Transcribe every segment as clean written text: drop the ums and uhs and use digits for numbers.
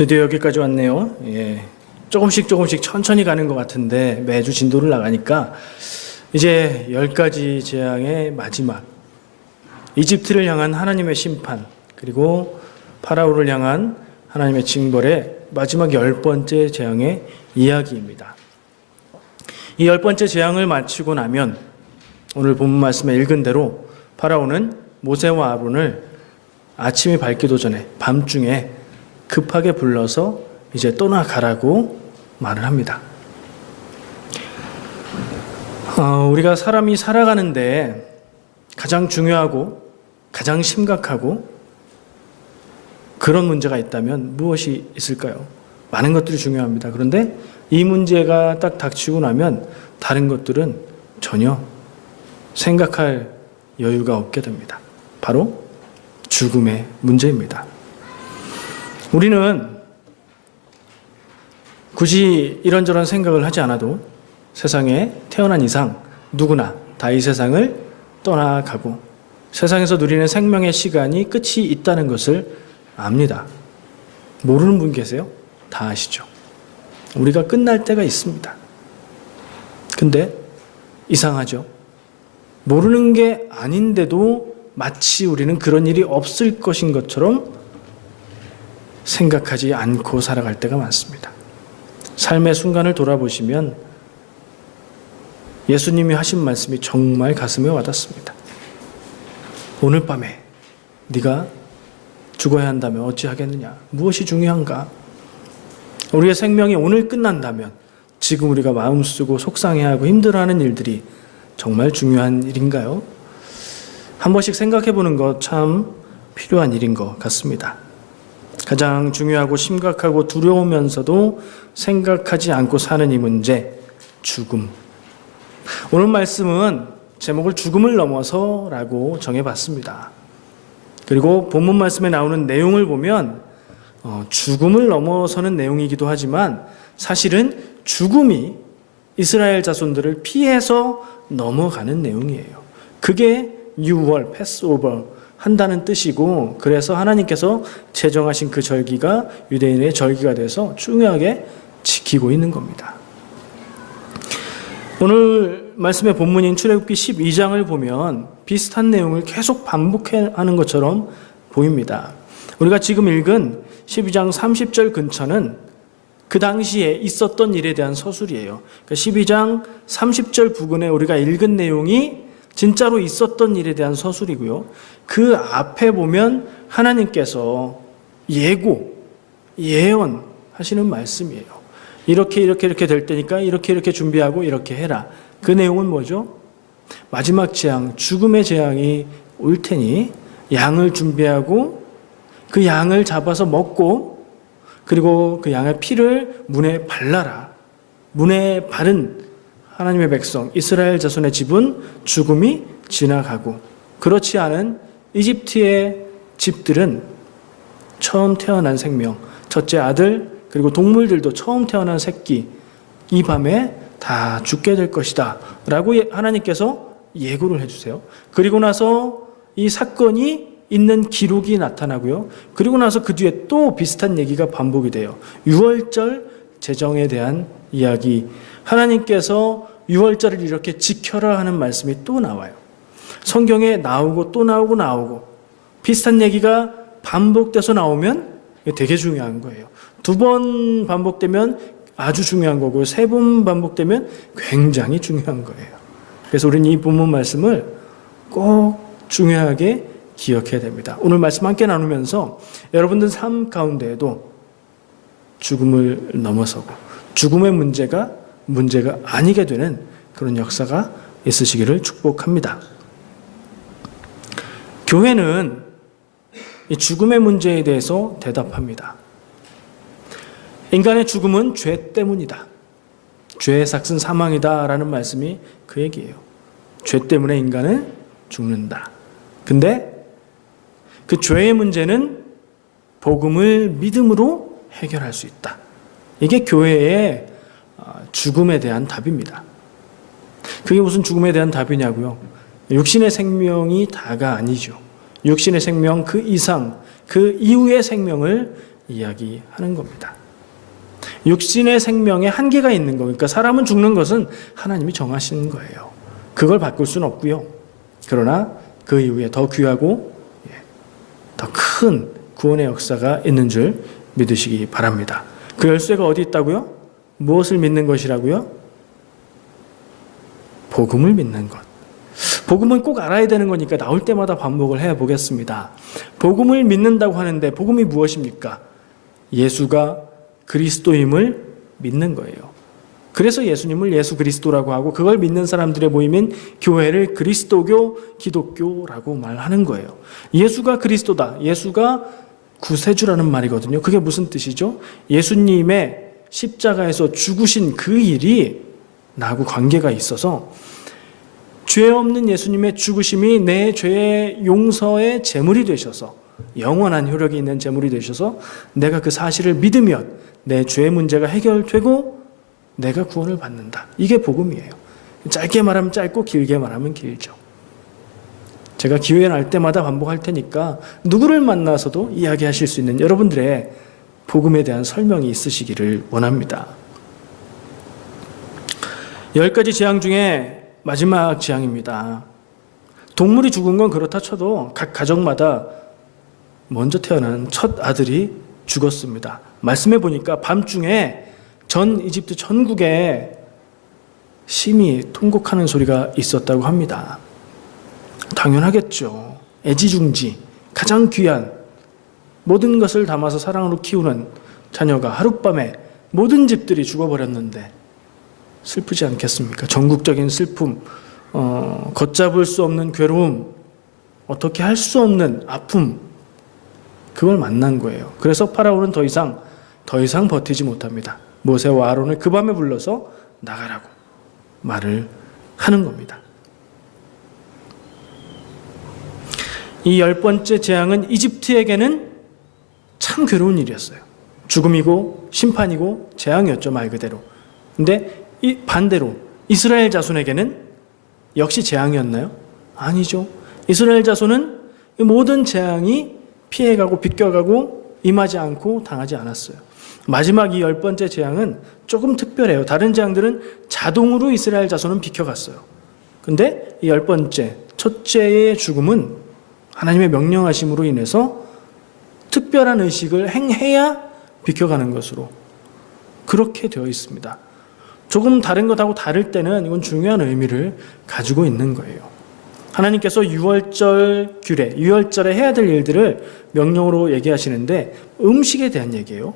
드디어 여기까지 왔네요. 예. 조금씩 천천히 가는 것 같은데 매주 진도를 나가니까 이제 10가지 재앙의 마지막, 이집트를 향한 하나님의 심판, 그리고 파라오를 향한 하나님의 징벌의 마지막 10번째 재앙의 이야기입니다. 이 10번째 재앙을 마치고 나면 오늘 본문 말씀에 읽은 대로 파라오는 모세와 아론을 아침이 밝기도 전에 밤중에 급하게 불러서 이제 떠나가라고 말을 합니다. 우리가 사람이 살아가는데 가장 중요하고 가장 심각하고 그런 문제가 있다면 무엇이 있을까요? 많은 것들이 중요합니다. 그런데 이 문제가 딱 닥치고 나면 다른 것들은 전혀 생각할 여유가 없게 됩니다. 바로 죽음의 문제입니다. 우리는 굳이 이런저런 생각을 하지 않아도 세상에 태어난 이상 누구나 다 이 세상을 떠나가고 세상에서 누리는 생명의 시간이 끝이 있다는 것을 압니다. 모르는 분 계세요? 다 아시죠? 우리가 끝날 때가 있습니다. 근데 이상하죠? 모르는 게 아닌데도 마치 우리는 그런 일이 없을 것인 것처럼 생각하지 않고 살아갈 때가 많습니다. 삶의 순간을 돌아보시면 예수님이 하신 말씀이 정말 가슴에 와닿습니다. 오늘 밤에 네가 죽어야 한다면 어찌하겠느냐? 무엇이 중요한가? 우리의 생명이 오늘 끝난다면 지금 우리가 마음 쓰고 속상해하고 힘들어하는 일들이 정말 중요한 일인가요? 한 번씩 생각해 보는 것 참 필요한 일인 것 같습니다. 가장 중요하고 심각하고 두려우면서도 생각하지 않고 사는 이 문제, 죽음. 오늘 말씀은 제목을 죽음을 넘어서라고 정해봤습니다. 그리고 본문 말씀에 나오는 내용을 보면 죽음을 넘어서는 내용이기도 하지만 사실은 죽음이 이스라엘 자손들을 피해서 넘어가는 내용이에요. 그게 유월, 패스오버 한다는 뜻이고, 그래서 하나님께서 제정하신 그 절기가 유대인의 절기가 돼서 중요하게 지키고 있는 겁니다. 오늘 말씀의 본문인 출애굽기 12장을 보면 비슷한 내용을 계속 반복하는 것처럼 보입니다. 우리가 지금 읽은 12장 30절 근처는 그 당시에 있었던 일에 대한 서술이에요. 그러니까 12장 30절 부근에 우리가 읽은 내용이 진짜로 있었던 일에 대한 서술이고요. 그 앞에 보면 하나님께서 예언하시는 말씀이에요. 이렇게 될 테니까 이렇게 준비하고 이렇게 해라. 그 내용은 뭐죠? 마지막 재앙, 죽음의 재앙이 올 테니 양을 준비하고 그 양을 잡아서 먹고 그리고 그 양의 피를 문에 발라라. 문에 바른 하나님의 백성, 이스라엘 자손의 집은 죽음이 지나가고 그렇지 않은 이집트의 집들은 처음 태어난 생명, 첫째 아들, 그리고 동물들도 처음 태어난 새끼, 이 밤에 다 죽게 될 것이다 라고 하나님께서 예고를 해주세요. 그리고 나서 이 사건이 있는 기록이 나타나고요. 그리고 나서 그 뒤에 또 비슷한 얘기가 반복이 돼요. 유월절 제정에 대한 이야기, 하나님께서 유월절을 이렇게 지켜라 하는 말씀이 또 나와요. 성경에 나오고 또 나오고 비슷한 얘기가 반복돼서 나오면 되게 중요한 거예요. 2번 반복되면 아주 중요한 거고 3번 반복되면 굉장히 중요한 거예요. 그래서 우리는 이 본문 말씀을 꼭 중요하게 기억해야 됩니다. 오늘 말씀 함께 나누면서 여러분들 삶 가운데에도 죽음을 넘어서고 죽음의 문제가 아니게 되는 그런 역사가 있으시기를 축복합니다. 교회는 이 죽음의 문제에 대해서 대답합니다. 인간의 죽음은 죄 때문이다. 죄의 삭은 사망이다 라는 말씀이 그 얘기예요. 죄 때문에 인간은 죽는다. 근데 그 죄의 문제는 복음을 믿음으로 해결할 수 있다. 이게 교회의 죽음에 대한 답입니다. 그게 무슨 죽음에 대한 답이냐고요? 육신의 생명이 다가 아니죠. 육신의 생명 그 이상, 그 이후의 생명을 이야기하는 겁니다. 육신의 생명에 한계가 있는 거, 그러니까 사람은 죽는 것은 하나님이 정하신 거예요. 그걸 바꿀 수는 없고요. 그러나 그 이후에 더 귀하고 더 큰 구원의 역사가 있는 줄 믿으시기 바랍니다. 그 열쇠가 어디 있다고요? 무엇을 믿는 것이라고요? 복음을 믿는 것. 복음은 꼭 알아야 되는 거니까 나올 때마다 반복을 해보겠습니다. 복음을 믿는다고 하는데 복음이 무엇입니까? 예수가 그리스도임을 믿는 거예요. 그래서 예수님을 예수 그리스도라고 하고 그걸 믿는 사람들의 모임인 교회를 그리스도교, 기독교라고 말하는 거예요. 예수가 그리스도다. 예수가 구세주라는 말이거든요. 그게 무슨 뜻이죠? 예수님의 십자가에서 죽으신 그 일이 나하고 관계가 있어서 죄 없는 예수님의 죽으심이 내 죄의 용서의 제물이 되셔서 영원한 효력이 있는 제물이 되셔서 내가 그 사실을 믿으면 내 죄의 문제가 해결되고 내가 구원을 받는다. 이게 복음이에요. 짧게 말하면 짧고 길게 말하면 길죠. 제가 기회 날 때마다 반복할 테니까 누구를 만나서도 이야기하실 수 있는 여러분들의 복음에 대한 설명이 있으시기를 원합니다. 10가지 재앙 중에 마지막 재앙입니다. 동물이 죽은 건 그렇다 쳐도 각 가정마다 먼저 태어난 첫 아들이 죽었습니다. 말씀해 보니까 밤중에 전 이집트 전국에 심히 통곡하는 소리가 있었다고 합니다. 당연하겠죠. 애지중지, 가장 귀한 모든 것을 담아서 사랑으로 키우는 자녀가 하룻밤에 모든 집들이 죽어버렸는데 슬프지 않겠습니까? 전국적인 슬픔, 걷잡을 수 없는 괴로움, 어떻게 할 수 없는 아픔, 그걸 만난 거예요. 그래서 파라오는 더 이상 버티지 못합니다. 모세와 아론을 그 밤에 불러서 나가라고 말을 하는 겁니다. 이 10번째 재앙은 이집트에게는 참 괴로운 일이었어요. 죽음이고 심판이고 재앙이었죠, 말 그대로. 근데 이 반대로 이스라엘 자손에게는 역시 재앙이었나요? 아니죠. 이스라엘 자손은 모든 재앙이 피해가고 비껴가고 임하지 않고 당하지 않았어요. 마지막 이 10번째 재앙은 조금 특별해요. 다른 재앙들은 자동으로 이스라엘 자손은 비켜갔어요. 근데 이 10번째, 첫째의 죽음은 하나님의 명령하심으로 인해서 특별한 의식을 행해야 비켜가는 것으로 그렇게 되어 있습니다. 조금 다른 것하고 다를 때는 이건 중요한 의미를 가지고 있는 거예요. 하나님께서 유월절 규례, 유월절에 해야 될 일들을 명령으로 얘기하시는데 음식에 대한 얘기예요.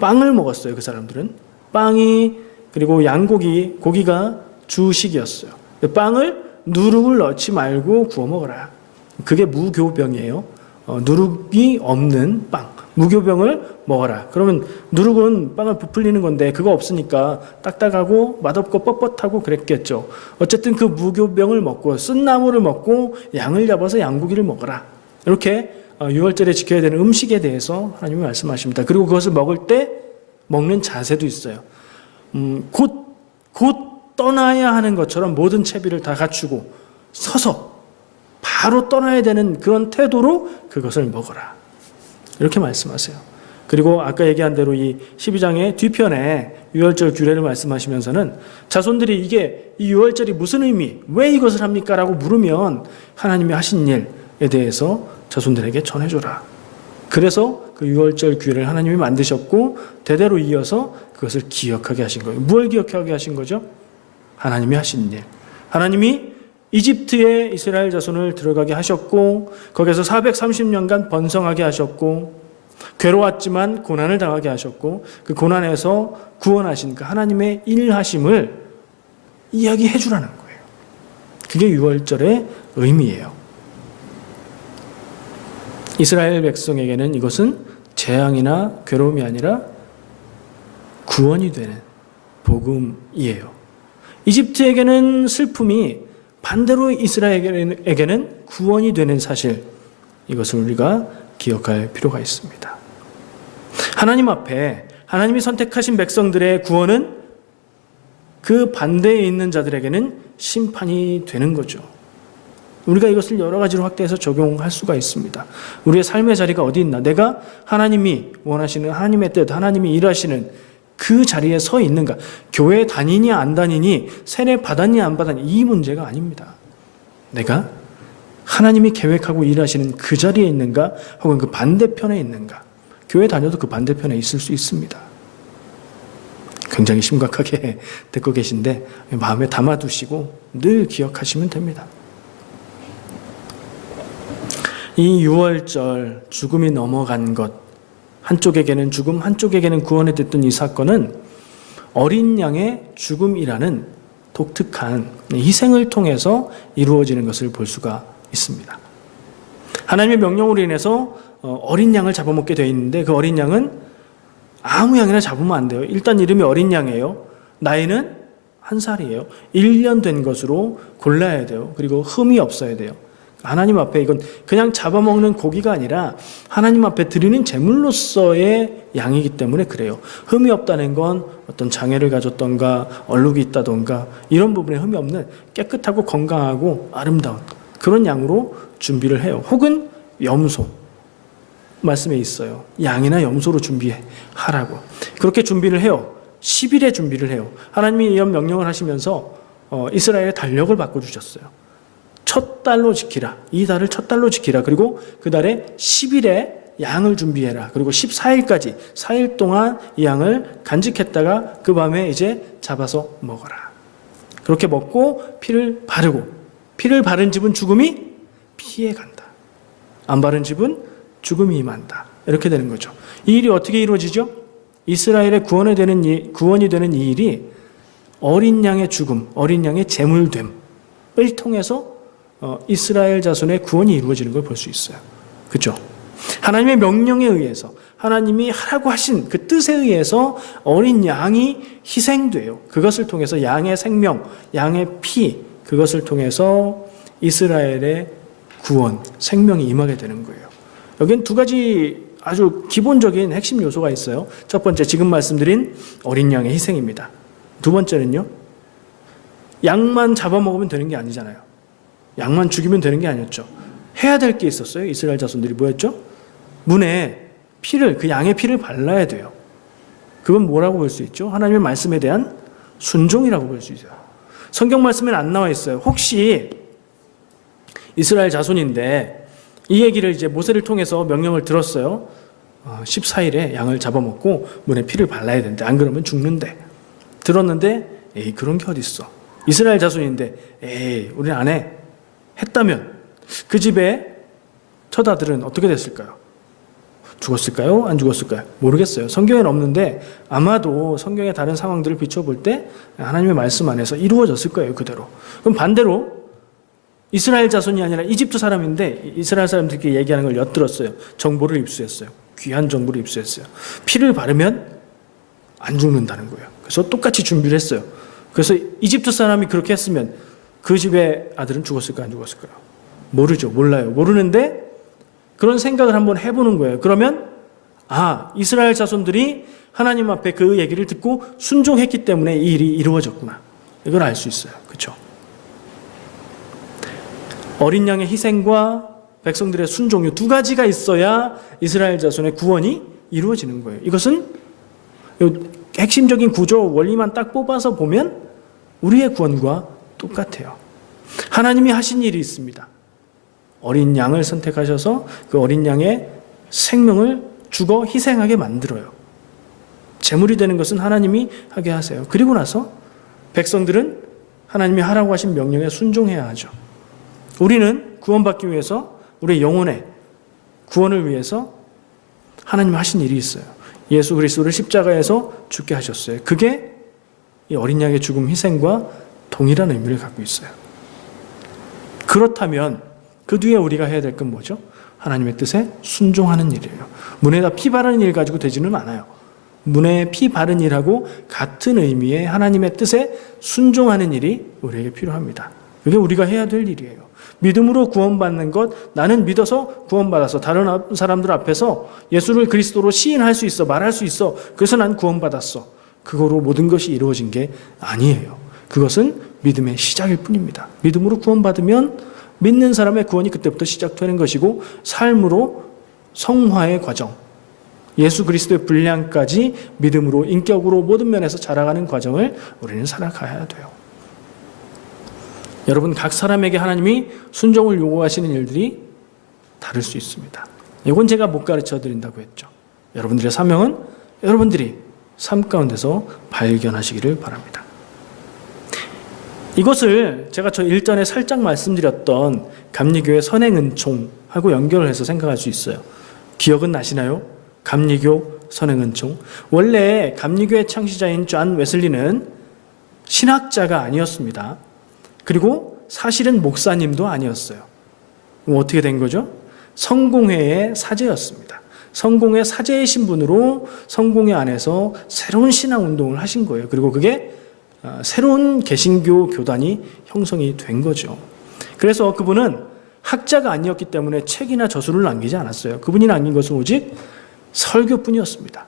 빵을 먹었어요, 그 사람들은. 빵이 그리고 양고기, 고기가 주식이었어요. 빵을 누룩을 넣지 말고 구워 먹어라. 그게 무교병이에요. 누룩이 없는 빵, 무교병을 먹어라. 그러면 누룩은 빵을 부풀리는 건데 그거 없으니까 딱딱하고 맛없고 뻣뻣하고 그랬겠죠. 어쨌든 그 무교병을 먹고 쓴나물을 먹고 양을 잡아서 양고기를 먹어라. 이렇게 6월절에 지켜야 되는 음식에 대해서 하나님이 말씀하십니다. 그리고 그것을 먹을 때 먹는 자세도 있어요. 곧 떠나야 하는 것처럼 모든 채비를 다 갖추고 서서 바로 떠나야 되는 그런 태도로 그것을 먹어라. 이렇게 말씀하세요. 그리고 아까 얘기한 대로 이 12장의 뒤편에 유월절 규례를 말씀하시면서는 자손들이 이게 이 유월절이 무슨 의미, 왜 이것을 합니까? 라고 물으면 하나님이 하신 일에 대해서 자손들에게 전해줘라. 그래서 그 유월절 규례를 하나님이 만드셨고 대대로 이어서 그것을 기억하게 하신 거예요. 뭘 기억하게 하신 거죠? 하나님이 하신 일. 하나님이 이집트에 이스라엘 자손을 들어가게 하셨고 거기서 430년간 번성하게 하셨고 괴로웠지만 고난을 당하게 하셨고 그 고난에서 구원하신 그 하나님의 일하심을 이야기해 주라는 거예요. 그게 유월절의 의미예요. 이스라엘 백성에게는 이것은 재앙이나 괴로움이 아니라 구원이 되는 복음이에요. 이집트에게는 슬픔이 반대로 이스라엘에게는 구원이 되는 사실, 이것을 우리가 기억할 필요가 있습니다. 하나님 앞에 하나님이 선택하신 백성들의 구원은 그 반대에 있는 자들에게는 심판이 되는 거죠. 우리가 이것을 여러 가지로 확대해서 적용할 수가 있습니다. 우리의 삶의 자리가 어디 있나? 내가 하나님이 원하시는 하나님의 뜻, 하나님이 일하시는 그 자리에 서 있는가? 교회 다니니 안 다니니, 세례 받았니 안 받았니, 이 문제가 아닙니다. 내가 하나님이 계획하고 일하시는 그 자리에 있는가, 혹은 그 반대편에 있는가? 교회 다녀도 그 반대편에 있을 수 있습니다. 굉장히 심각하게 듣고 계신데 마음에 담아두시고 늘 기억하시면 됩니다. 이 6월절 죽음이 넘어간 것, 한쪽에게는 죽음, 한쪽에게는 구원이 됐던 이 사건은 어린 양의 죽음이라는 독특한 희생을 통해서 이루어지는 것을 볼 수가 있습니다. 하나님의 명령으로 인해서 어린 양을 잡아먹게 되어 있는데, 그 어린 양은 아무 양이나 잡으면 안 돼요. 일단 이름이 어린 양이에요. 나이는 1살이에요. 1년 된 것으로 골라야 돼요. 그리고 흠이 없어야 돼요. 하나님 앞에 이건 그냥 잡아먹는 고기가 아니라 하나님 앞에 드리는 제물로서의 양이기 때문에 그래요. 흠이 없다는 건 어떤 장애를 가졌던가 얼룩이 있다던가 이런 부분에 흠이 없는 깨끗하고 건강하고 아름다운 그런 양으로 준비를 해요. 혹은 염소, 말씀에 있어요. 양이나 염소로 준비하라고. 그렇게 준비를 해요. 10일에 준비를 해요. 하나님이 이런 명령을 하시면서 이스라엘의 달력을 바꿔주셨어요. 첫 달로 지키라. 이 달을 첫 달로 지키라. 그리고 그 달에 10일에 양을 준비해라. 그리고 14일까지 4일 동안 이 양을 간직했다가 그 밤에 이제 잡아서 먹어라. 그렇게 먹고 피를 바르고, 피를 바른 집은 죽음이 피해간다. 안 바른 집은 죽음이 임한다. 이렇게 되는 거죠. 이 일이 어떻게 이루어지죠? 이스라엘의 구원이 되는 이 일이 어린 양의 죽음, 어린 양의 제물됨을 통해서 이스라엘 자손의 구원이 이루어지는 걸 볼 수 있어요. 그렇죠? 하나님의 명령에 의해서, 하나님이 하라고 하신 그 뜻에 의해서 어린 양이 희생돼요. 그것을 통해서 양의 생명, 양의 피, 그것을 통해서 이스라엘의 구원, 생명이 임하게 되는 거예요. 여기는 두 가지 아주 기본적인 핵심 요소가 있어요. 첫 번째, 지금 말씀드린 어린 양의 희생입니다. 두 번째는요, 양만 잡아먹으면 되는 게 아니잖아요. 양만 죽이면 되는 게 아니었죠. 해야 될 게 있었어요. 이스라엘 자손들이 뭐 했죠? 문에 피를, 그 양의 피를 발라야 돼요. 그건 뭐라고 볼 수 있죠? 하나님의 말씀에 대한 순종이라고 볼 수 있어요. 성경 말씀에는 안 나와 있어요. 혹시 이스라엘 자손인데 이 얘기를 이제 모세를 통해서 명령을 들었어요. 14일에 양을 잡아먹고 문에 피를 발라야 된대. 안 그러면 죽는데. 들었는데 에이, 그런 게 어딨어. 이스라엘 자손인데 에이, 우리는 안 해. 했다면 그 집에 첫 아들은 어떻게 됐을까요? 죽었을까요? 안 죽었을까요? 모르겠어요. 성경에는 없는데 아마도 성경의 다른 상황들을 비춰볼 때 하나님의 말씀 안에서 이루어졌을 거예요. 그대로. 그럼 반대로 이스라엘 자손이 아니라 이집트 사람인데 이스라엘 사람들끼리 얘기하는 걸 엿들었어요. 정보를 입수했어요. 귀한 정보를 입수했어요. 피를 바르면 안 죽는다는 거예요. 그래서 똑같이 준비를 했어요. 그래서 이집트 사람이 그렇게 했으면 그 집의 아들은 죽었을까요? 안 죽었을까요? 모르죠. 몰라요. 모르는데 그런 생각을 한번 해보는 거예요. 그러면 이스라엘 자손들이 하나님 앞에 그 얘기를 듣고 순종했기 때문에 이 일이 이루어졌구나. 이걸 알 수 있어요. 그렇죠? 어린 양의 희생과 백성들의 순종, 이 두 가지가 있어야 이스라엘 자손의 구원이 이루어지는 거예요. 이것은 핵심적인 구조, 원리만 딱 뽑아서 보면 우리의 구원과 똑같아요. 하나님이 하신 일이 있습니다. 어린 양을 선택하셔서 그 어린 양의 생명을 죽어 희생하게 만들어요. 제물이 되는 것은 하나님이 하게 하세요. 그리고 나서 백성들은 하나님이 하라고 하신 명령에 순종해야 하죠. 우리는 구원받기 위해서, 우리의 영혼의 구원을 위해서 하나님 하신 일이 있어요. 예수 그리스도를 십자가에서 죽게 하셨어요. 그게 이 어린 양의 죽음 희생과 동일한 의미를 갖고 있어요. 그렇다면 그 뒤에 우리가 해야 될 건 뭐죠? 하나님의 뜻에 순종하는 일이에요. 문에다 피 바르는 일 가지고 되지는 않아요. 문에 피 바른 일하고 같은 의미의 하나님의 뜻에 순종하는 일이 우리에게 필요합니다. 그게 우리가 해야 될 일이에요. 믿음으로 구원받는 것, 나는 믿어서 구원받아서 다른 사람들 앞에서 예수를 그리스도로 시인할 수 있어, 말할 수 있어. 그래서 난 구원받았어. 그거로 모든 것이 이루어진 게 아니에요. 그것은 믿음의 시작일 뿐입니다. 믿음으로 구원받으면 믿는 사람의 구원이 그때부터 시작되는 것이고 삶으로 성화의 과정, 예수 그리스도의 분량까지 믿음으로 인격으로 모든 면에서 자라가는 과정을 우리는 살아가야 돼요. 여러분, 각 사람에게 하나님이 순종을 요구하시는 일들이 다를 수 있습니다. 이건 제가 못 가르쳐 드린다고 했죠. 여러분들의 사명은 여러분들이 삶 가운데서 발견하시기를 바랍니다. 이것을 제가 저 일전에 살짝 말씀드렸던 감리교의 선행은총하고 연결을 해서 생각할 수 있어요. 기억은 나시나요? 감리교 선행은총. 원래 감리교의 창시자인 존 웨슬리는 신학자가 아니었습니다. 그리고 사실은 목사님도 아니었어요. 그럼 어떻게 된 거죠? 성공회의 사제였습니다. 성공회 사제의 신분으로 성공회 안에서 새로운 신앙운동을 하신 거예요. 그리고 그게 새로운 개신교 교단이 형성이 된 거죠. 그래서 그분은 학자가 아니었기 때문에 책이나 저술을 남기지 않았어요. 그분이 남긴 것은 오직 설교뿐이었습니다.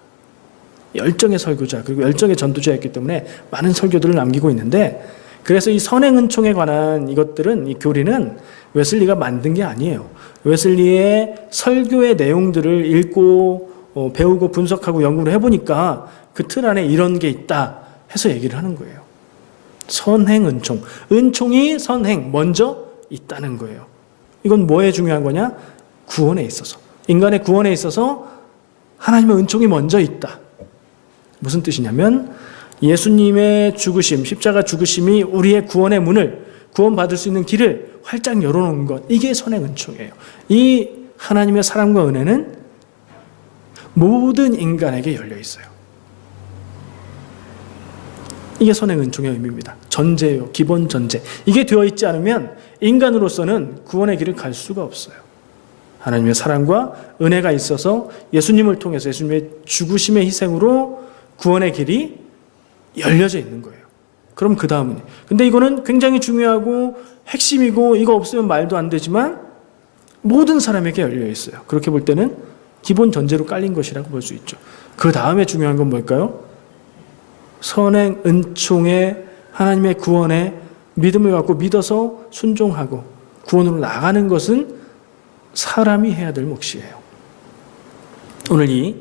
열정의 설교자 그리고 열정의 전도자였기 때문에 많은 설교들을 남기고 있는데, 그래서 이 선행은총에 관한 이것들은, 이 교리는 웨슬리가 만든 게 아니에요. 웨슬리의 설교의 내용들을 읽고 배우고 분석하고 연구를 해보니까 그 틀 안에 이런 게 있다 해서 얘기를 하는 거예요. 선행은총, 은총이 선행 먼저 있다는 거예요. 이건 뭐에 중요한 거냐? 구원에 있어서, 인간의 구원에 있어서 하나님의 은총이 먼저 있다. 무슨 뜻이냐면 예수님의 죽으심, 십자가 죽으심이 우리의 구원의 문을, 구원받을 수 있는 길을 활짝 열어놓은 것, 이게 선행은총이에요. 이 하나님의 사랑과 은혜는 모든 인간에게 열려 있어요. 이게 선행은총의 의미입니다. 전제예요. 기본 전제. 이게 되어 있지 않으면 인간으로서는 구원의 길을 갈 수가 없어요. 하나님의 사랑과 은혜가 있어서 예수님을 통해서, 예수님의 죽으심의 희생으로 구원의 길이 열려져 있는 거예요. 그럼 그 다음은, 근데 이거는 굉장히 중요하고 핵심이고 이거 없으면 말도 안 되지만 모든 사람에게 열려 있어요. 그렇게 볼 때는 기본 전제로 깔린 것이라고 볼 수 있죠. 그 다음에 중요한 건 뭘까요? 선행 은총의 하나님의 구원에 믿음을 갖고 믿어서 순종하고 구원으로 나가는 것은 사람이 해야 될 몫이에요. 오늘 이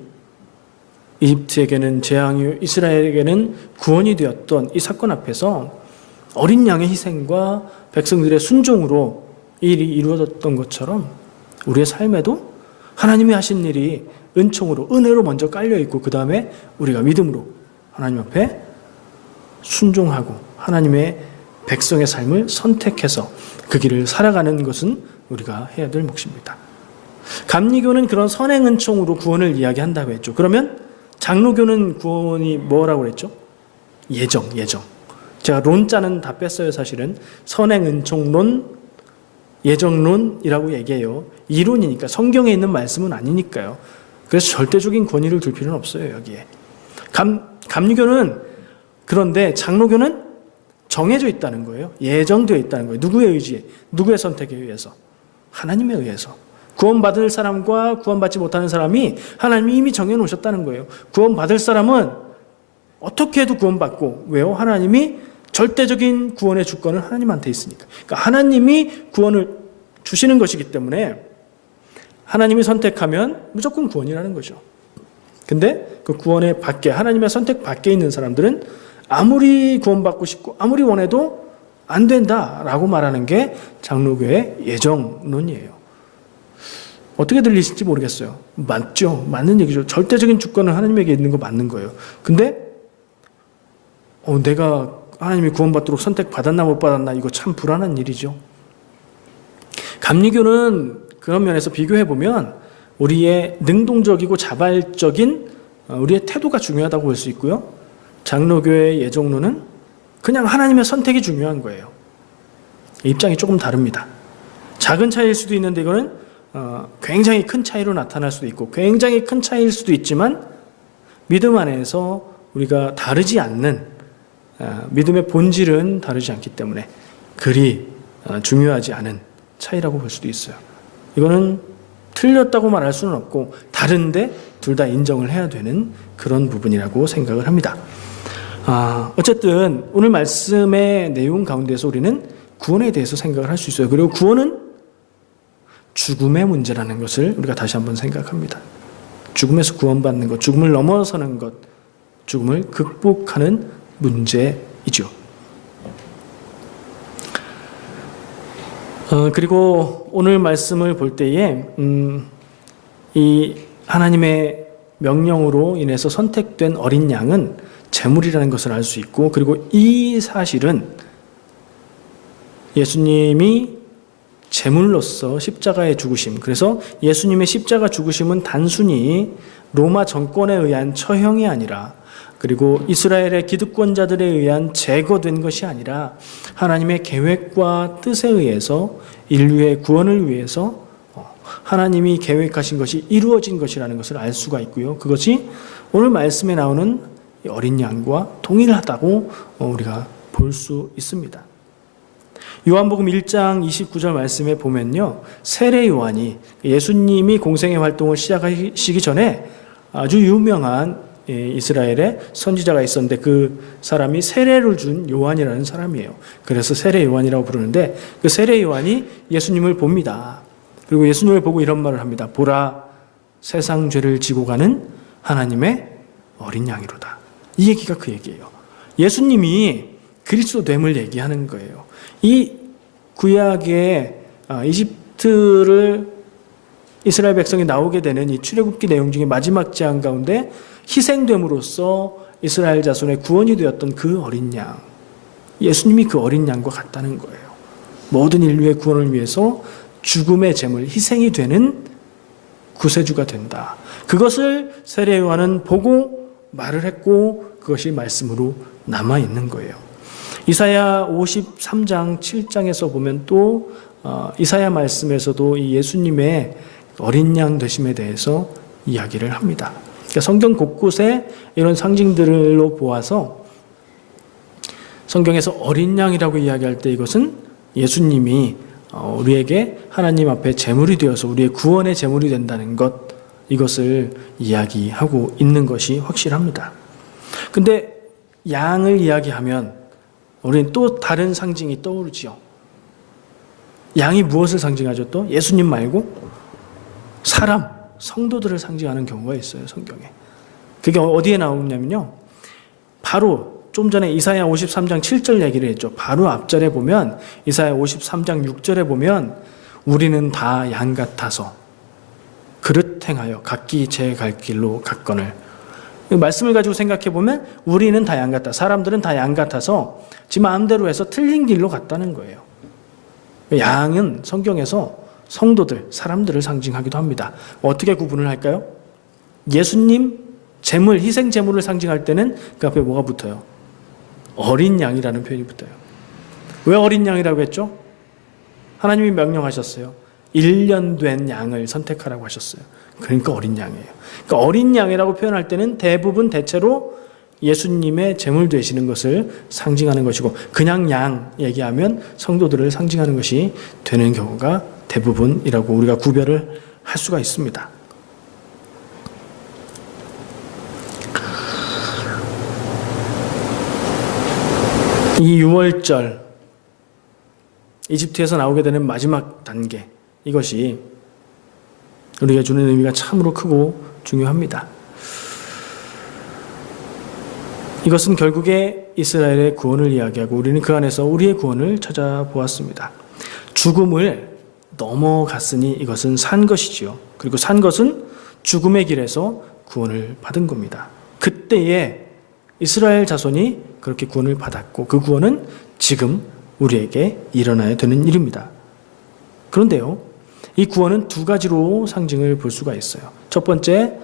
이집트에게는 재앙이, 이스라엘에게는 구원이 되었던 이 사건 앞에서 어린 양의 희생과 백성들의 순종으로 이 일이 이루어졌던 것처럼 우리의 삶에도 하나님이 하신 일이 은총으로, 은혜로 먼저 깔려있고 그 다음에 우리가 믿음으로 하나님 앞에 순종하고 하나님의 백성의 삶을 선택해서 그 길을 살아가는 것은 우리가 해야 될 몫입니다. 감리교는 그런 선행은총으로 구원을 이야기한다고 했죠. 그러면 장로교는 구원이 뭐라고 그랬죠? 예정. 제가 론자는 다 뺐어요. 사실은 선행은총론, 예정론이라고 얘기해요. 이론이니까, 성경에 있는 말씀은 아니니까요. 그래서 절대적인 권위를 둘 필요는 없어요. 여기에 감리교는, 그런데 장로교는 정해져 있다는 거예요. 예정되어 있다는 거예요. 누구의 의지에, 누구의 선택에 의해서? 하나님에 의해서. 구원받을 사람과 구원받지 못하는 사람이 하나님이 이미 정해놓으셨다는 거예요. 구원받을 사람은 어떻게 해도 구원받고, 왜요? 하나님이 절대적인 구원의 주권은 하나님한테 있으니까. 그러니까 하나님이 구원을 주시는 것이기 때문에 하나님이 선택하면 무조건 구원이라는 거죠. 근데 그 구원의 밖에, 하나님의 선택 밖에 있는 사람들은 아무리 구원받고 싶고 아무리 원해도 안 된다라고 말하는 게 장로교의 예정론이에요. 어떻게 들리실지 모르겠어요. 맞죠? 맞는 얘기죠. 절대적인 주권은 하나님에게 있는 거 맞는 거예요. 근데 내가 하나님이 구원받도록 선택받았나 못 받았나, 이거 참 불안한 일이죠. 감리교는 그런 면에서 비교해보면 우리의 능동적이고 자발적인 우리의 태도가 중요하다고 볼 수 있고요. 장로교의 예정론은 그냥 하나님의 선택이 중요한 거예요. 입장이 조금 다릅니다. 작은 차이일 수도 있는데 이거는 굉장히 큰 차이로 나타날 수도 있고, 굉장히 큰 차이일 수도 있지만 믿음 안에서 우리가 다르지 않는, 믿음의 본질은 다르지 않기 때문에 그리 중요하지 않은 차이라고 볼 수도 있어요. 이거는 틀렸다고 말할 수는 없고 다른데 둘 다 인정을 해야 되는 그런 부분이라고 생각을 합니다. 어쨌든 오늘 말씀의 내용 가운데서 우리는 구원에 대해서 생각을 할 수 있어요. 그리고 구원은 죽음의 문제라는 것을 우리가 다시 한번 생각합니다. 죽음에서 구원받는 것, 죽음을 넘어서는 것, 죽음을 극복하는 문제이죠. 그리고 오늘 말씀을 볼 때에 이 하나님의 명령으로 인해서 선택된 어린 양은 제물이라는 것을 알 수 있고, 그리고 이 사실은 예수님이 제물로서 십자가에 죽으심, 그래서 예수님의 십자가 죽으심은 단순히 로마 정권에 의한 처형이 아니라, 그리고 이스라엘의 기득권자들에 의한 제거된 것이 아니라 하나님의 계획과 뜻에 의해서 인류의 구원을 위해서 하나님이 계획하신 것이 이루어진 것이라는 것을 알 수가 있고요. 그것이 오늘 말씀에 나오는 어린 양과 동일하다고 우리가 볼 수 있습니다. 요한복음 1장 29절 말씀에 보면요, 세례 요한이, 예수님이 공생의 활동을 시작하시기 전에 아주 유명한 이스라엘의 선지자가 있었는데 그 사람이 세례를 준 요한이라는 사람이에요. 그래서 세례 요한이라고 부르는데, 그 세례 요한이 예수님을 봅니다. 그리고 예수님을 보고 이런 말을 합니다. 보라, 세상 죄를 지고 가는 하나님의 어린 양이로다. 이 얘기가 그 얘기예요. 예수님이 그리스도됨을 얘기하는 거예요. 이 구약의 이집트를 이스라엘 백성이 나오게 되는 이 출애굽기 내용 중에 마지막 재앙 가운데 희생됨으로써 이스라엘 자손의 구원이 되었던 그 어린 양, 예수님이 그 어린 양과 같다는 거예요. 모든 인류의 구원을 위해서 죽음의 제물, 희생이 되는 구세주가 된다. 그것을 세례 요한은 보고 말을 했고, 그것이 말씀으로 남아있는 거예요. 이사야 53장 7장에서 보면 또 이사야 말씀에서도 이 예수님의 어린 양 되심에 대해서 이야기를 합니다. 그러니까 성경 곳곳에 이런 상징들로 보아서 성경에서 어린 양이라고 이야기할 때 이것은 예수님이 우리에게 하나님 앞에 제물이 되어서 우리의 구원의 제물이 된다는 것, 이것을 이야기하고 있는 것이 확실합니다. 근데 양을 이야기하면 우리는 또 다른 상징이 떠오르지요. 양이 무엇을 상징하죠? 또 예수님 말고 사람, 성도들을 상징하는 경우가 있어요, 성경에. 그게 어디에 나오냐면요, 바로 좀 전에 이사야 53장 7절 얘기를 했죠. 바로 앞절에 보면, 이사야 53장 6절에 보면 우리는 다 양 같아서 그릇 행하여 각기 제 갈 길로 갔거늘. 말씀을 가지고 생각해 보면 우리는 다 양 같다, 사람들은 다 양 같아서 지 마음대로 해서 틀린 길로 갔다는 거예요. 양은 성경에서 성도들, 사람들을 상징하기도 합니다. 어떻게 구분을 할까요? 예수님 제물, 희생 제물을 상징할 때는 그 앞에 뭐가 붙어요? 어린 양이라는 표현이 붙어요. 왜 어린 양이라고 했죠? 하나님이 명령하셨어요. 1년 된 양을 선택하라고 하셨어요. 그러니까 어린 양이에요. 그러니까 어린 양이라고 표현할 때는 대체로 예수님의 제물 되시는 것을 상징하는 것이고, 그냥 양 얘기하면 성도들을 상징하는 것이 되는 경우가 대부분이라고 우리가 구별을 할 수가 있습니다. 이 유월절, 이집트에서 나오게 되는 마지막 단계, 이것이 우리가 주는 의미가 참으로 크고 중요합니다. 이것은 결국에 이스라엘의 구원을 이야기하고, 우리는 그 안에서 우리의 구원을 찾아보았습니다. 죽음을 넘어갔으니 이것은 산 것이지요. 그리고 산 것은 죽음의 길에서 구원을 받은 겁니다. 그때에 이스라엘 자손이 그렇게 구원을 받았고, 그 구원은 지금 우리에게 일어나야 되는 일입니다. 그런데요, 이 구원은 두 가지로 상징을 볼 수가 있어요. 첫 번째,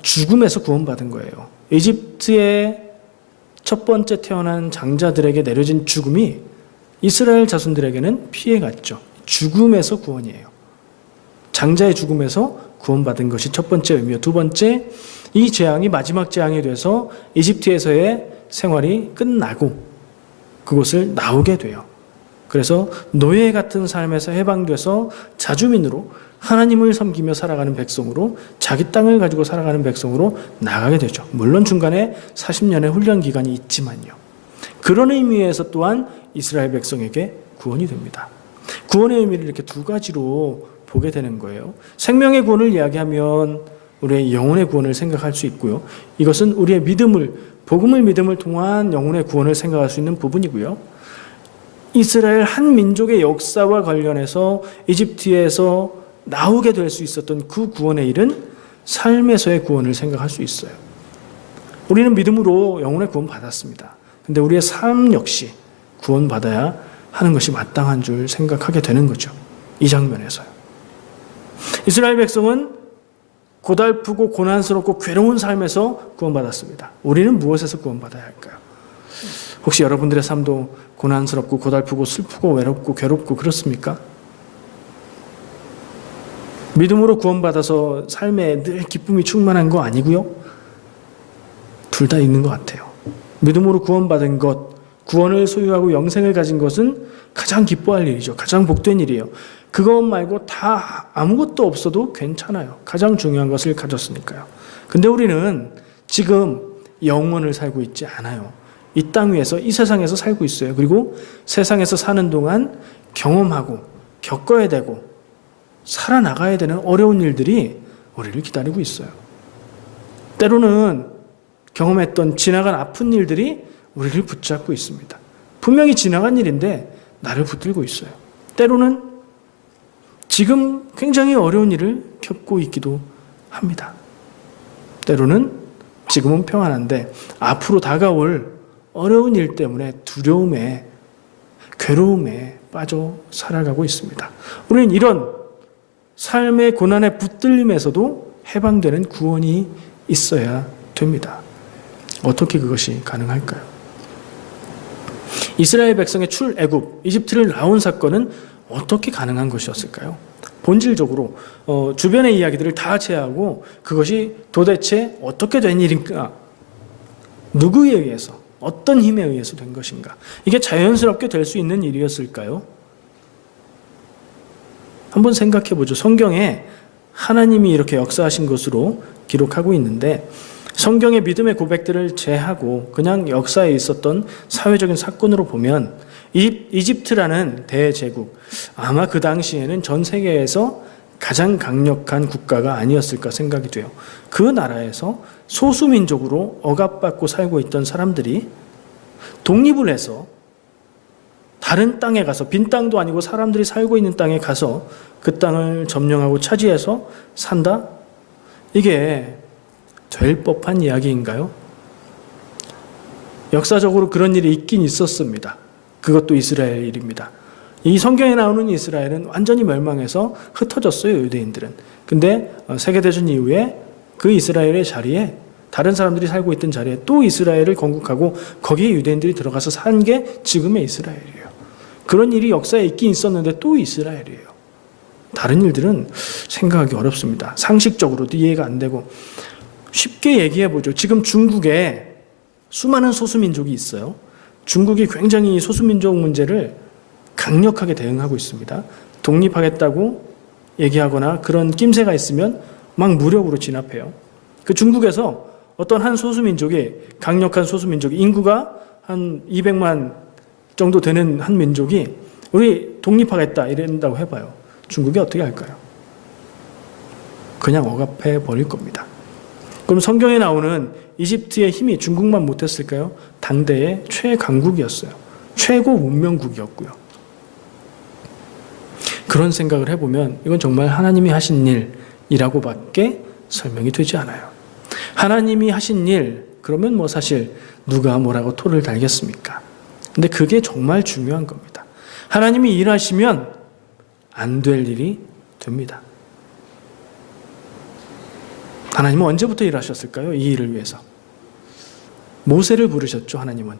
죽음에서 구원받은 거예요. 이집트의 첫 번째 태어난 장자들에게 내려진 죽음이 이스라엘 자손들에게는 피해갔죠. 죽음에서 구원이에요. 장자의 죽음에서 구원받은 것이 첫 번째 의미요. 두 번째, 이 재앙이 마지막 재앙이 돼서 이집트에서의 생활이 끝나고 그곳을 나오게 돼요. 그래서 노예 같은 삶에서 해방돼서 자주민으로 하나님을 섬기며 살아가는 백성으로, 자기 땅을 가지고 살아가는 백성으로 나가게 되죠. 물론 중간에 40년의 훈련 기간이 있지만요. 그런 의미에서 또한 이스라엘 백성에게 구원이 됩니다. 구원의 의미를 이렇게 두 가지로 보게 되는 거예요. 생명의 구원을 이야기하면 우리의 영혼의 구원을 생각할 수 있고요. 이것은 우리의 복음을 통한 영혼의 구원을 생각할 수 있는 부분이고요. 이스라엘 한 민족의 역사와 관련해서 이집트에서 나오게 될 수 있었던 그 구원의 일은 삶에서의 구원을 생각할 수 있어요. 우리는 믿음으로 영혼의 구원 받았습니다. 근데 우리의 삶 역시 구원받아야 하는 것이 마땅한 줄 생각하게 되는 거죠. 이 장면에서요. 이스라엘 백성은 고달프고 고난스럽고 괴로운 삶에서 구원받았습니다. 우리는 무엇에서 구원받아야 할까요? 혹시 여러분들의 삶도 고난스럽고 고달프고 슬프고 외롭고 괴롭고 그렇습니까? 믿음으로 구원받아서 삶에 늘 기쁨이 충만한 거 아니고요. 둘 다 있는 것 같아요. 믿음으로 구원받은 것, 구원을 소유하고 영생을 가진 것은 가장 기뻐할 일이죠. 가장 복된 일이에요. 그것 말고 다 아무것도 없어도 괜찮아요. 가장 중요한 것을 가졌으니까요. 근데 우리는 지금 영원을 살고 있지 않아요. 이 땅 위에서, 이 세상에서 살고 있어요. 그리고 세상에서 사는 동안 경험하고 겪어야 되고 살아나가야 되는 어려운 일들이 우리를 기다리고 있어요. 때로는 경험했던 지나간 아픈 일들이 우리를 붙잡고 있습니다. 분명히 지나간 일인데 나를 붙들고 있어요. 때로는 지금 굉장히 어려운 일을 겪고 있기도 합니다. 때로는 지금은 평안한데 앞으로 다가올 어려운 일 때문에 두려움에, 괴로움에 빠져 살아가고 있습니다. 우리는 이런 삶의 고난의 붙들림에서도 해방되는 구원이 있어야 됩니다. 어떻게 그것이 가능할까요? 이스라엘 백성의 출애굽, 이집트를 나온 사건은 어떻게 가능한 것이었을까요? 본질적으로 주변의 이야기들을 다 제하고 그것이 도대체 어떻게 된 일인가? 누구에 의해서, 어떤 힘에 의해서 된 것인가? 이게 자연스럽게 될 수 있는 일이었을까요? 한번 생각해 보죠. 성경에 하나님이 이렇게 역사하신 것으로 기록하고 있는데 성경의 믿음의 고백들을 제하고 그냥 역사에 있었던 사회적인 사건으로 보면 이집트라는 대제국, 아마 그 당시에는 전 세계에서 가장 강력한 국가가 아니었을까 생각이 돼요. 그 나라에서 소수민족으로 억압받고 살고 있던 사람들이 독립을 해서 다른 땅에 가서, 빈 땅도 아니고 사람들이 살고 있는 땅에 가서 그 땅을 점령하고 차지해서 산다? 이게 될 법한 이야기인가요? 역사적으로 그런 일이 있긴 있었습니다. 그것도 이스라엘 일입니다. 이 성경에 나오는 이스라엘은 완전히 멸망해서 흩어졌어요, 유대인들은. 근데 세계대전 이후에 그 이스라엘의 자리에 다른 사람들이 살고 있던 자리에 또 이스라엘을 건국하고 거기에 유대인들이 들어가서 산 게 지금의 이스라엘이에요. 그런 일이 역사에 있긴 있었는데 또 이스라엘이에요. 다른 일들은 생각하기 어렵습니다. 상식적으로도 이해가 안 되고. 쉽게 얘기해 보죠. 지금 중국에 수많은 소수민족이 있어요. 중국이 굉장히 소수민족 문제를 강력하게 대응하고 있습니다. 독립하겠다고 얘기하거나 그런 낌새가 있으면 막 무력으로 진압해요. 그 중국에서 어떤 한 소수민족이, 강력한 소수민족이, 인구가 한 200만 정도 되는 한 민족이 우리 독립하겠다 이런다고 해봐요. 중국이 어떻게 할까요? 그냥 억압해 버릴 겁니다. 그럼 성경에 나오는 이집트의 힘이 중국만 못했을까요? 당대의 최강국이었어요. 최고 문명국이었고요. 그런 생각을 해보면 이건 정말 하나님이 하신 일이라고밖에 설명이 되지 않아요. 하나님이 하신 일, 그러면 뭐 사실 누가 뭐라고 토를 달겠습니까? 근데 그게 정말 중요한 겁니다. 하나님이 일하시면 안 될 일이 됩니다. 하나님은 언제부터 일하셨을까요? 이 일을 위해서. 모세를 부르셨죠, 하나님은.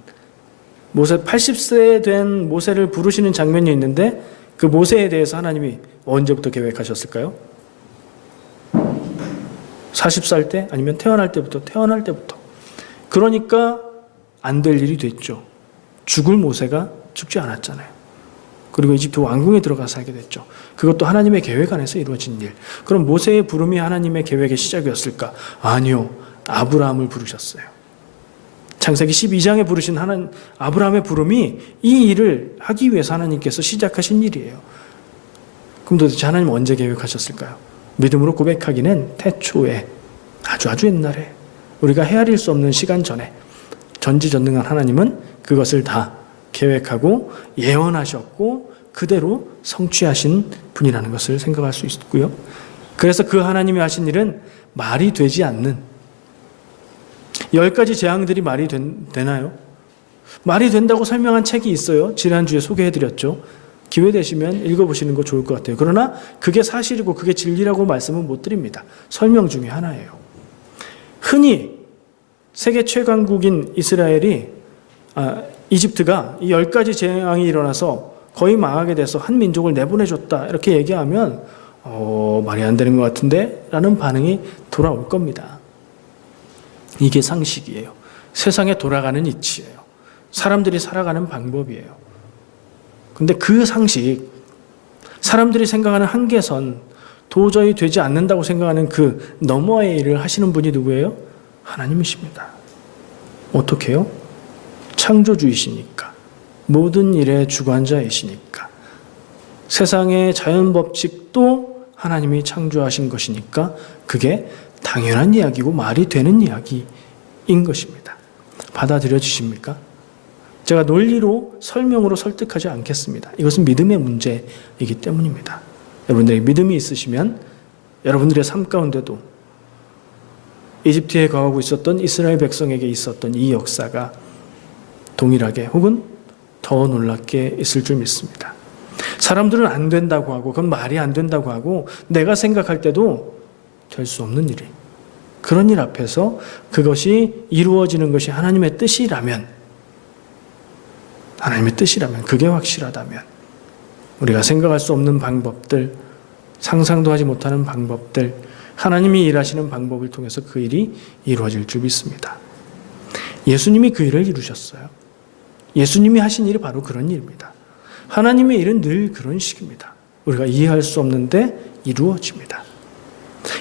80세 된 모세를 부르시는 장면이 있는데 그 모세에 대해서 하나님이 언제부터 계획하셨을까요? 40살 때? 아니면 태어날 때부터? 그러니까 안 될 일이 됐죠. 죽을 모세가 죽지 않았잖아요. 그리고 이집트 왕궁에 들어가 살게 됐죠. 그것도 하나님의 계획 안에서 이루어진 일. 그럼 모세의 부름이 하나님의 계획의 시작이었을까? 아니요. 아브라함을 부르셨어요. 창세기 12장에 부르신 아브라함의 부름이 이 일을 하기 위해서 하나님께서 시작하신 일이에요. 그럼 도대체 하나님 언제 계획하셨을까요? 믿음으로 고백하기는 태초에 아주 옛날에 우리가 헤아릴 수 없는 시간 전에 전지전능한 하나님은 그것을 다 계획하고 예언하셨고 그대로 성취하신 분이라는 것을 생각할 수 있고요. 그래서 그 하나님이 하신 일은 말이 되지 않는 10가지 재앙들이 말이 되나요? 말이 된다고 설명한 책이 있어요. 지난주에 소개해드렸죠. 기회 되시면 읽어보시는 거 좋을 것 같아요. 그러나 그게 사실이고 그게 진리라고 말씀은 못 드립니다. 설명 중에 하나예요. 흔히 세계 최강국인 이집트가 이 10가지 재앙이 일어나서 거의 망하게 돼서 한 민족을 내보내줬다 이렇게 얘기하면 말이 안 되는 것 같은데 라는 반응이 돌아올 겁니다. 이게 상식이에요. 세상에 돌아가는 이치예요. 사람들이 살아가는 방법이에요. 근데 그 상식, 사람들이 생각하는 한계선, 도저히 되지 않는다고 생각하는 그 너머의 일을 하시는 분이 누구예요? 하나님이십니다. 어떻게 해요? 창조주이시니까. 모든 일의 주관자이시니까. 세상의 자연 법칙도 하나님이 창조하신 것이니까 그게 당연한 이야기고 말이 되는 이야기인 것입니다. 받아들여지십니까? 제가 논리로 설명으로 설득하지 않겠습니다. 이것은 믿음의 문제이기 때문입니다. 여러분들이 믿음이 있으시면 여러분들의 삶 가운데도 이집트에 거하고 있었던 이스라엘 백성에게 있었던 이 역사가 동일하게 혹은 더 놀랍게 있을 줄 믿습니다. 사람들은 안 된다고 하고 그건 말이 안 된다고 하고 내가 생각할 때도 될 수 없는 일이 그런 일 앞에서 그것이 이루어지는 것이 하나님의 뜻이라면 그게 확실하다면 우리가 생각할 수 없는 방법들, 상상도 하지 못하는 방법들, 하나님이 일하시는 방법을 통해서 그 일이 이루어질 줄 믿습니다. 예수님이 그 일을 이루셨어요. 예수님이 하신 일이 바로 그런 일입니다. 하나님의 일은 늘 그런 식입니다. 우리가 이해할 수 없는데 이루어집니다.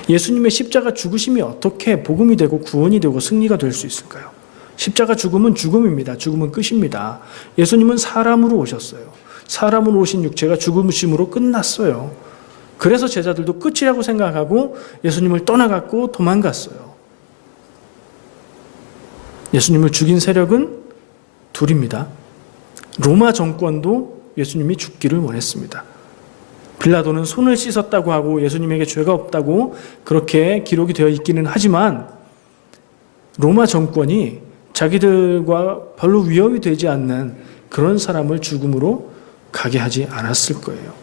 예수님의 십자가 죽으심이 어떻게 복음이 되고 구원이 되고 승리가 될 수 있을까요? 십자가 죽음은 죽음입니다. 죽음은 끝입니다. 예수님은 사람으로 오셨어요. 사람으로 오신 육체가 죽으심으로 끝났어요. 그래서 제자들도 끝이라고 생각하고 예수님을 떠나갔고 도망갔어요. 예수님을 죽인 세력은 둘입니다. 로마 정권도 예수님이 죽기를 원했습니다. 빌라도는 손을 씻었다고 하고 예수님에게 죄가 없다고 그렇게 기록이 되어 있기는 하지만 로마 정권이 자기들과 별로 위협이 되지 않는 그런 사람을 죽음으로 가게 하지 않았을 거예요.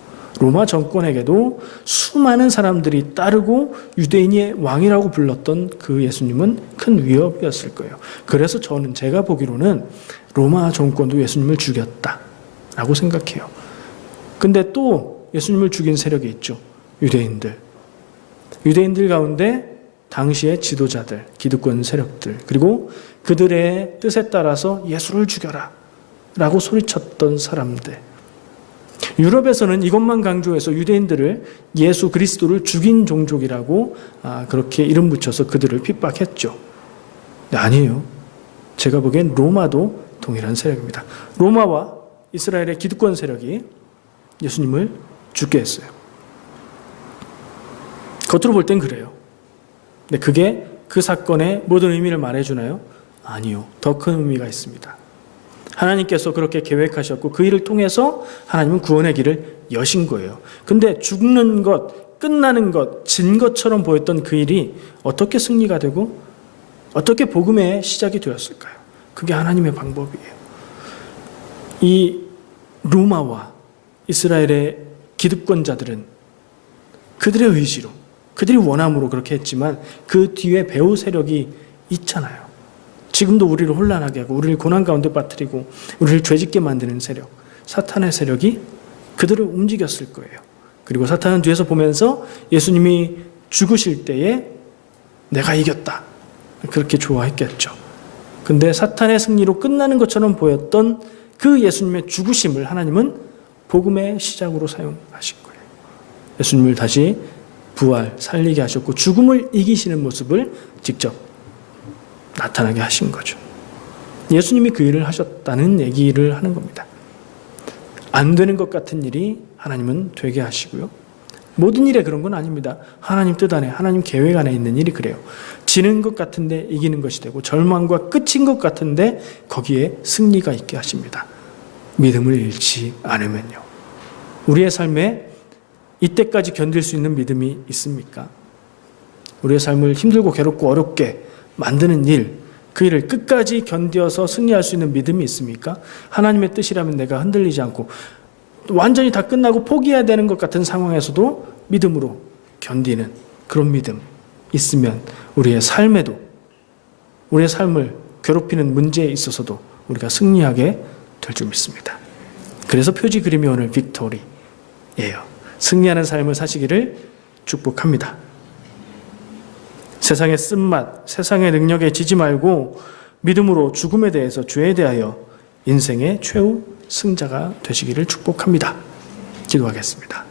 로마 정권에게도 수많은 사람들이 따르고 유대인의 왕이라고 불렀던 그 예수님은 큰 위협이었을 거예요. 그래서 제가 보기로는 로마 정권도 예수님을 죽였다라고 생각해요. 근데 또 예수님을 죽인 세력이 있죠. 유대인들 가운데 당시의 지도자들, 기득권 세력들, 그리고 그들의 뜻에 따라서 예수를 죽여라 라고 소리쳤던 사람들. 유럽에서는 이것만 강조해서 유대인들을 예수 그리스도를 죽인 종족이라고 그렇게 이름 붙여서 그들을 핍박했죠. 아니에요. 제가 보기엔 로마도 동일한 세력입니다. 로마와 이스라엘의 기득권 세력이 예수님을 죽게 했어요. 겉으로 볼 땐 그래요. 근데 그게 그 사건의 모든 의미를 말해주나요? 아니요. 더 큰 의미가 있습니다. 하나님께서 그렇게 계획하셨고 그 일을 통해서 하나님은 구원의 길을 여신 거예요. 근데 죽는 것, 끝나는 것, 진 것처럼 보였던 그 일이 어떻게 승리가 되고 어떻게 복음의 시작이 되었을까요? 그게 하나님의 방법이에요. 이 로마와 이스라엘의 기득권자들은 그들의 의지로, 그들이 원함으로 그렇게 했지만 그 뒤에 배후 세력이 있잖아요. 지금도 우리를 혼란하게 하고 우리를 고난 가운데 빠뜨리고 우리를 죄짓게 만드는 세력, 사탄의 세력이 그들을 움직였을 거예요. 그리고 사탄은 뒤에서 보면서 예수님이 죽으실 때에 내가 이겼다 그렇게 좋아했겠죠. 근데 사탄의 승리로 끝나는 것처럼 보였던 그 예수님의 죽으심을 하나님은 복음의 시작으로 사용하신 거예요. 예수님을 다시 부활, 살리게 하셨고 죽음을 이기시는 모습을 직접 나타나게 하신 거죠. 예수님이 그 일을 하셨다는 얘기를 하는 겁니다. 안 되는 것 같은 일이 하나님은 되게 하시고요. 모든 일에 그런 건 아닙니다. 하나님 뜻 안에, 하나님 계획 안에 있는 일이 그래요. 지는 것 같은데 이기는 것이 되고 절망과 끝인 것 같은데 거기에 승리가 있게 하십니다. 믿음을 잃지 않으면요. 우리의 삶에 이때까지 견딜 수 있는 믿음이 있습니까? 우리의 삶을 힘들고 괴롭고 어렵게 만드는 일, 그 일을 끝까지 견뎌서 승리할 수 있는 믿음이 있습니까? 하나님의 뜻이라면 내가 흔들리지 않고 완전히 다 끝나고 포기해야 되는 것 같은 상황에서도 믿음으로 견디는 그런 믿음 있으면 우리의 삶에도, 우리의 삶을 괴롭히는 문제에 있어서도 우리가 승리하게 될 줄 믿습니다. 그래서 표지 그림이 오늘 빅토리예요. 승리하는 삶을 사시기를 축복합니다. 세상의 쓴맛, 세상의 능력에 지지 말고 믿음으로 죽음에 대해서, 죄에 대하여 인생의 최후 승자가 되시기를 축복합니다. 기도하겠습니다.